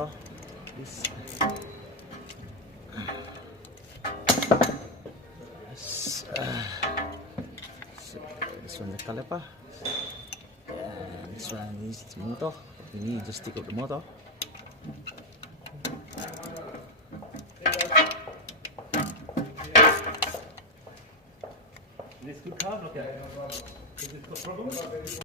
motor. This. So this one the caliper. And this one is the motor. You need to stick up the motor. This good car, okay. Is it got problems?